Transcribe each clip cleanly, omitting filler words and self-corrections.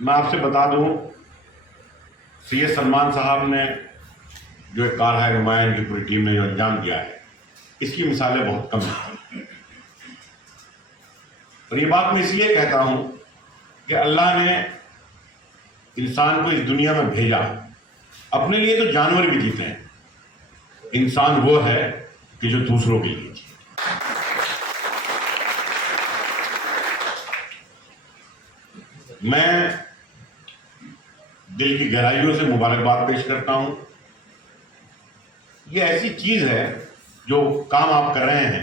میں آپ سے بتا دوں، سید سلمان صاحب نے جو ایک کارہائے نمایاں ان کی پوری ٹیم نے جو انجام دیا ہے، اس کی مثالیں بہت کم ہیں. اور یہ بات میں اس لیے کہتا ہوں کہ اللہ نے انسان کو اس دنیا میں بھیجا. اپنے لیے تو جانور بھی جیتے ہیں، انسان وہ ہے کہ جو دوسروں کے لیے جیتے. میں دل کی گہرائیوں سے مبارکباد پیش کرتا ہوں. یہ ایسی چیز ہے جو کام آپ کر رہے ہیں،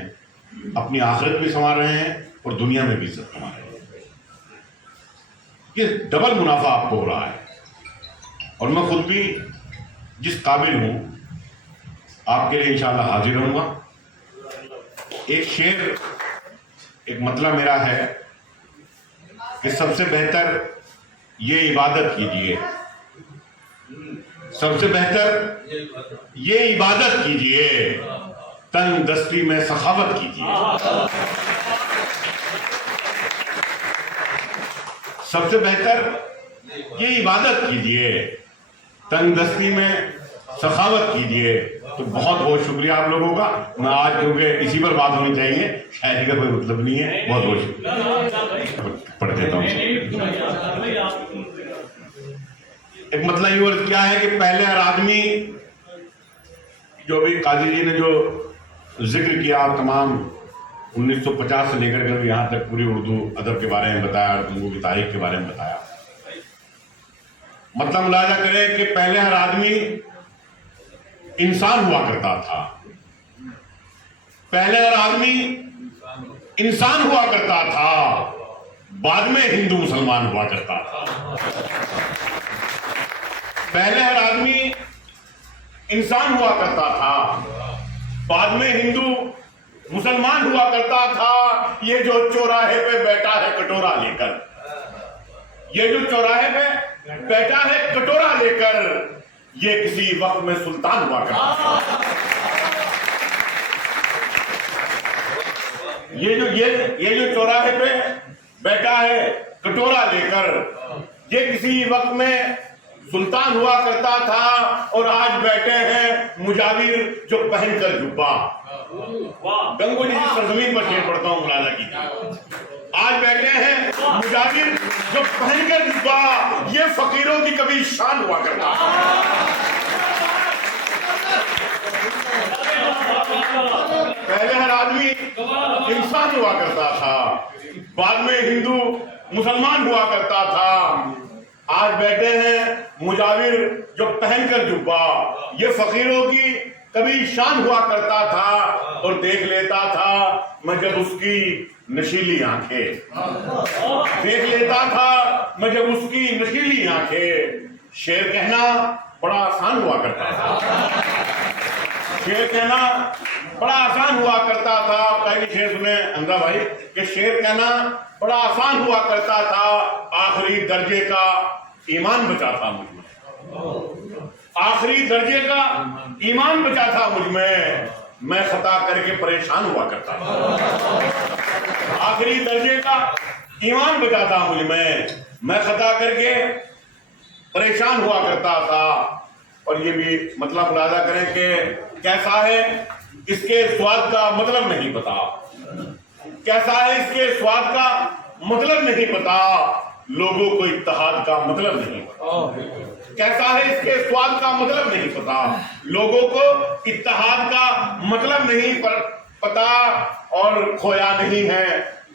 اپنی آخرت بھی سنوار رہے ہیں اور دنیا میں بھی عزت کما رہے ہیں. یہ ڈبل منافع آپ کو ہو رہا ہے. اور میں خود بھی جس قابل ہوں آپ کے لیے انشاءاللہ حاضر رہوں گا. ایک شعر، ایک مطلب میرا ہے کہ سب سے بہتر یہ عبادت کیجئے، سب سے بہتر یہ عبادت کیجئے، تنگ دستی میں سخاوت کیجئے. سب سے بہتر یہ عبادت کیجئے، تنگ دستی میں سخاوت کیجئے. تو بہت بہت شکریہ آپ لوگوں کا. میں آج کیونکہ اسی پر بات ہونی چاہیے، شاعری کا کوئی مطلب نہیں ہے. بہت بہت شکریہ. پڑھ دیتا ہوں. ایک مطلب یہ اور کیا ہے کہ پہلے ہر آدمی، جو بھی قاضی جی نے جو ذکر کیا تمام 1950 سے لے کر یہاں تک پوری اردو ادب کے بارے میں بتایا، اردو کی تاریخ کے بارے میں بتایا. مطلب ملاحظہ کریں کہ پہلے ہر آدمی انسان ہوا کرتا تھا. پہلے ہر آدمی انسان ہوا کرتا تھا، بعد میں ہندو مسلمان ہوا کرتا تھا. پہلے ہر آدمی انسان ہوا کرتا تھا، بعد میں ہندو مسلمان ہوا کرتا تھا. یہ جو چوراہے پہ بیٹھا ہے کٹورا لے کر، یہ جو چوراہے پہ بیٹھا ہے کٹورا لے کر، یہ کسی وقت میں سلطان ہوا کرتا تھا. یہ جو چوراہے پہ بیٹھا ہے کٹورا لے کر، یہ کسی وقت میں سلطان ہوا کرتا تھا. اور آج بیٹھے ہیں مجاور جو پہن کر جبہ. گنگولی کی سرزمین پر شعر پڑھتا ہوں، ملاحظہ کیجیے. آج بیٹھے ہیں مجاور جو پہن کر جبہ، یہ فقیروں کی کبھی شان ہوا کرتا تھا. پہلے ہر آدمی انسان ہوا کرتا تھا، بعد میں ہندو مسلمان ہوا کرتا تھا. آج بیٹھے ہیں مجاور جو پہن کر جبہ، یہ فقیروں کی کبھی شان ہوا کرتا تھا. اور دیکھ لیتا تھا میں جب اس کی نشیلی آنکھیں، دیکھ لیتا تھا میں جب اس کی نشیلی آنکھیں. شعر کہنا بڑا آسان ہوا کرتا تھا، شعر کہنا بڑا آسان ہوا کرتا تھا. پہلی شعر سنیں حمزہ بھائی کہ شعر کہنا بڑا آسان ہوا کرتا تھا. آخری درجے کا ایمان بچا تھا مجھ میں، آخری درجے کا ایمان بچا تھا مجھ میں خطا کر کے پریشان ہوا کرتا تھا. آخری درجے کا ایمان بچا تھا مجھ میں خطا کر کے پریشان ہوا کرتا تھا. اور یہ بھی مطلب ملاحظہ کریں کہ کیسا ہے اس کے سواد کا مطلب نہیں پتا، کیسا ہے اس کے سواد کا مطلب نہیں پتا. لوگوں کو اتحاد کا مطلب نہیں پتا، کیسا ہے اس کے سواد کا مطلب نہیں پتا. لوگوں کو اتحاد کا مطلب نہیں پتا. اور کھویا نہیں ہے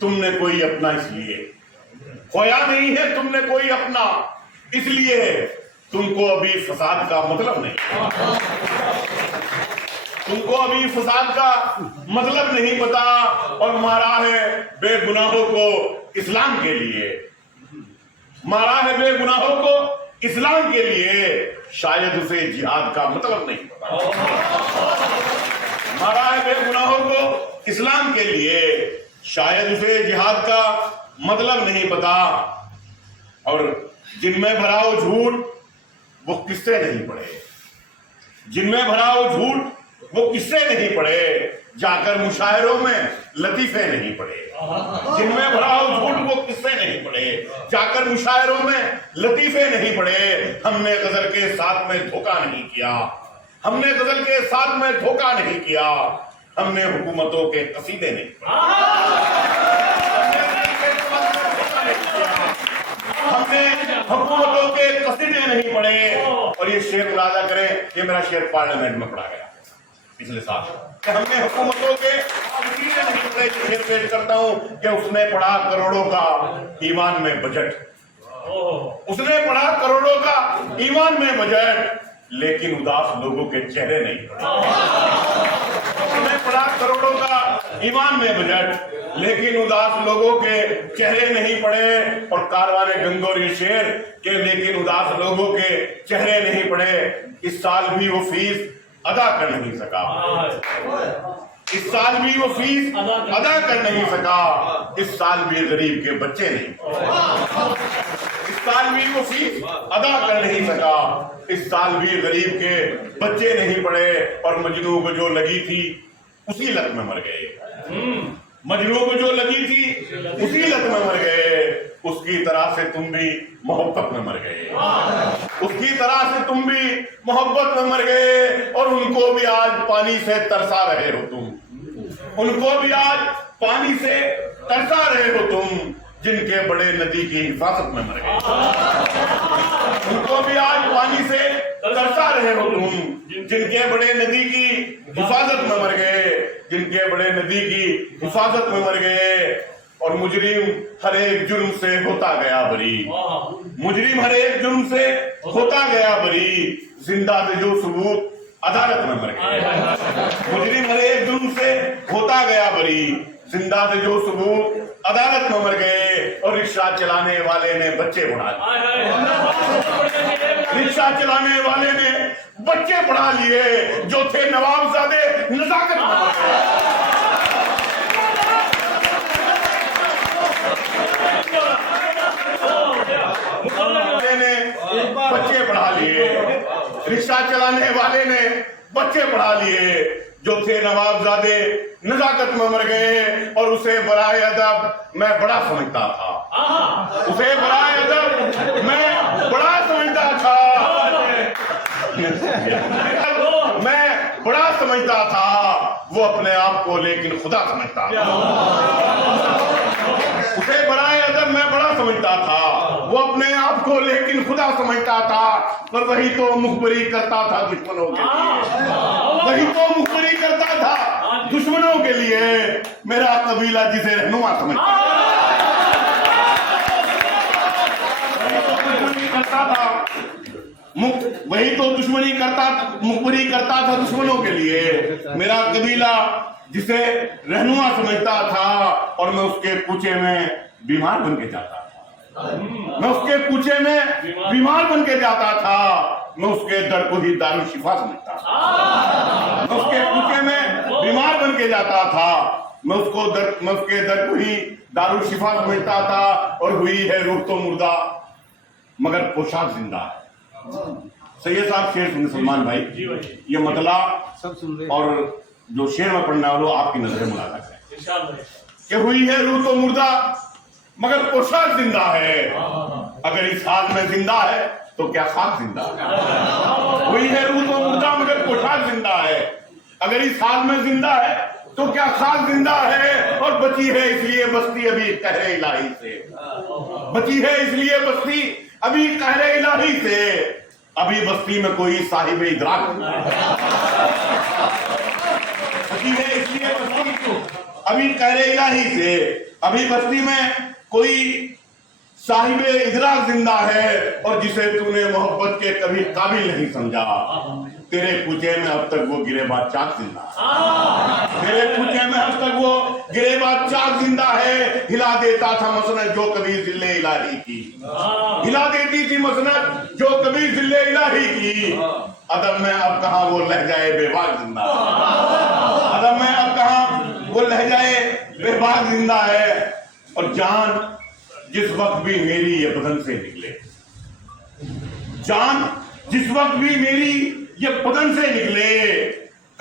تم نے کوئی اپنا، اس لیے کھویا نہیں ہے تم نے کوئی اپنا، اس لیے تم کو ابھی فساد کا مطلب نہیں، تم کو ابھی فساد کا مطلب نہیں پتا. اور مارا ہے بے گناہوں کو اسلام کے لیے، مارا ہے بے گناہوں کو اسلام کے لیے، شاید اسے جہاد کا مطلب نہیں پتا. مارا ہے بے گناہوں کو اسلام کے لیے، شاید اسے جہاد کا مطلب نہیں پتا. اور جن میں بھرا ہو جھوٹ وہ قصے نہیں پڑھے، جن میں بھرا ہو جھوٹ وہ قصے نہیں پڑھے. جا کر مشاعروں میں لطیفے نہیں پڑھے، جن میں بھرا ہو جھوٹ وہ قصے نہیں پڑھے، جا کر مشاعروں میں لطیفے نہیں پڑھے، ہم نے غزل کے ساتھ میں دھوکہ نہیں کیا، ہم نے غزل کے ساتھ میں دھوکہ نہیں کیا، ہم نے حکومتوں کے قصیدے نہیں ہم نے حکومتوں کے قصیدے نہیں پڑھے۔ اور یہ شعر ملاحظہ کریں، یہ میرا شعر پارلیمنٹ میں پڑھا گیا پچھلے سال، کہ ہم نے حکومتوں کے قصیدے نہیں پڑھے۔ شعر پیش کرتا ہوں کہ اس نے پڑھا کروڑوں کا ایمان میں بجٹ، اس نے پڑھا کروڑوں کا ایمان میں بجٹ، لیکن اداس لوگوں کے چہرے نہیں پڑھے۔ اس نے پڑھا کروڑوں کا ایمان میں بجٹ، لیکن اداس لوگوں کے چہرے نہیں پڑے۔ اور کاروان گنگور یہ شعر کہ لیکن اداس لوگوں کے چہرے نہیں پڑے، اس سال بھی وہ فیس ادا کر نہیں سکا، اس سال بھی وہ فیس ادا کر نہیں سکا، اس سال بھی غریب کے بچے نہیں پڑھے، اس سال بھی وہ فیس ادا کر نہیں سکا، اس سال بھی غریب کے بچے نہیں پڑھے۔ اور مجنوں کو جو لگی تھی اسی لت میں مر گئے، مجنوں کو جو لگی تھی اسی لت میں مر گئے، اس کی طرح سے تم بھی محبت میں مر گئے، اس کی طرح سے تم بھی محبت میں مر گئے۔ اور ان کو بھی آج پانی سے ترسا رہے ہو تم، ان کو بھی آج پانی سے ترسا رہے ہو تم، جن کے بڑے ندی کی حفاظت میں مر گئے، ان کو بھی آج پانی سے ترسا رہے ہو تم، جن کے بڑے ندی کی حفاظت میں مر گئے، جن کے بڑے ندی کی حفاظت میں مر گئے۔ اور مجرم ہر ایک جرم سے ہوتا گیا بری، مجرم ہر ایک جرم سے ہوتا گیا بری، زندہ تھے جو ثبوت عدالت میں مر گئے، مجرم ہر ایک جرم سے ہوتا گیا بری، زندہ تھے جو ثبوت عدالت میں مر گئے۔ اور رکشہ چلانے والے نے بچے پڑھا لیے، رکشہ چلانے والے نے بچے پڑھا لیے، جو تھے نواب زادے نزاکت میں مر گئے، بچے پڑھا لیے، رکشہ چلانے والے نے بچے پڑھا لیے، جو تھے نواب زادے نزاکت میں مر گئے۔ اور اسے برائے ادب میں بڑا سمجھتا تھا، اسے برائے ادب میں بڑا سمجھتا تھا، میں بڑا سمجھتا تھا، وہ اپنے آپ کو لیکن خدا سمجھتا تھا، اسے برائے ادب میں بڑا سمجھتا تھا، وہ اپنے آپ کو لیکن خدا سمجھتا تھا۔ اور وہی تو مخبری کرتا تھا دشمنوں کے لیے، وہی تو مخبری کرتا تھا دشمنوں کے لیے، میرا قبیلہ جسے رہنما سمجھتا تھا، وہی تو دشمنی کرتا مخبری کرتا تھا دشمنوں کے لیے، میرا قبیلہ جسے رہنما سمجھتا تھا۔ اور میں اس کے کوچے میں بیمار بن کے جاتا تھا، میں اس کے کوچے میں بیمار بن کے جاتا تھا، میں اس کے در کو ہی دارالشفا سمجھتا تھا، میں اس کے کوچے میں بیمار بن کے جاتا تھا، میں اس کے در کو ہی دارالشفا سمجھتا تھا۔ اور ہوئی ہے روح تو مردہ مگر پوشاک زندہ ہے۔ سید صاحب شعر سنیں سلمان بھائی، یہ مطلع اور جو شعر میں پڑھنا ہے وہ آپ کی نظر ملاحظہ کریں کہ ہوئی ہے روح تو مردہ مگر پوشاک زندہ ہے، اگر اس حال میں زندہ ہے تو کیا خاک زندہ ہے، ہوئی ہے روح تو مردہ مگر پوشاک زندہ ہے، اگر اس حال میں زندہ ہے تو کیا خاک زندہ ہے۔ اور بچی ہے اس لیے بستی ابھی قہر الہی سے، بچی ہے اس لیے بستی ابھی قہر الہی سے، ابھی بستی میں کوئی صاحب ادراک بچی ہے اس لیے بستی ابھی قہر الہی سے، ابھی بستی میں کوئی صاحب ادراک زندہ ہے۔ اور جسے تو نے محبت کے کبھی قابل نہیں سمجھا، تیرے کوچے میں اب تک وہ گریباں چاک زندہ ہے، تیرے کوچے میں اب تک وہ گریباں چاک زندہ ہے۔ ہلا دیتا تھا مسند جو کبھی ذل الہی کی، ہلا دیتی تھی مسند جو کبھی ذل الہی کی، ادب میں اب کہاں وہ لہجائے بے باک زندہ ہے، ادب میں اب کہاں وہ لہجائے بے باک زندہ ہے۔ اور جان جس وقت بھی میری یہ بدن سے نکلے، جان جس وقت بھی میری یہ بدن سے نکلے،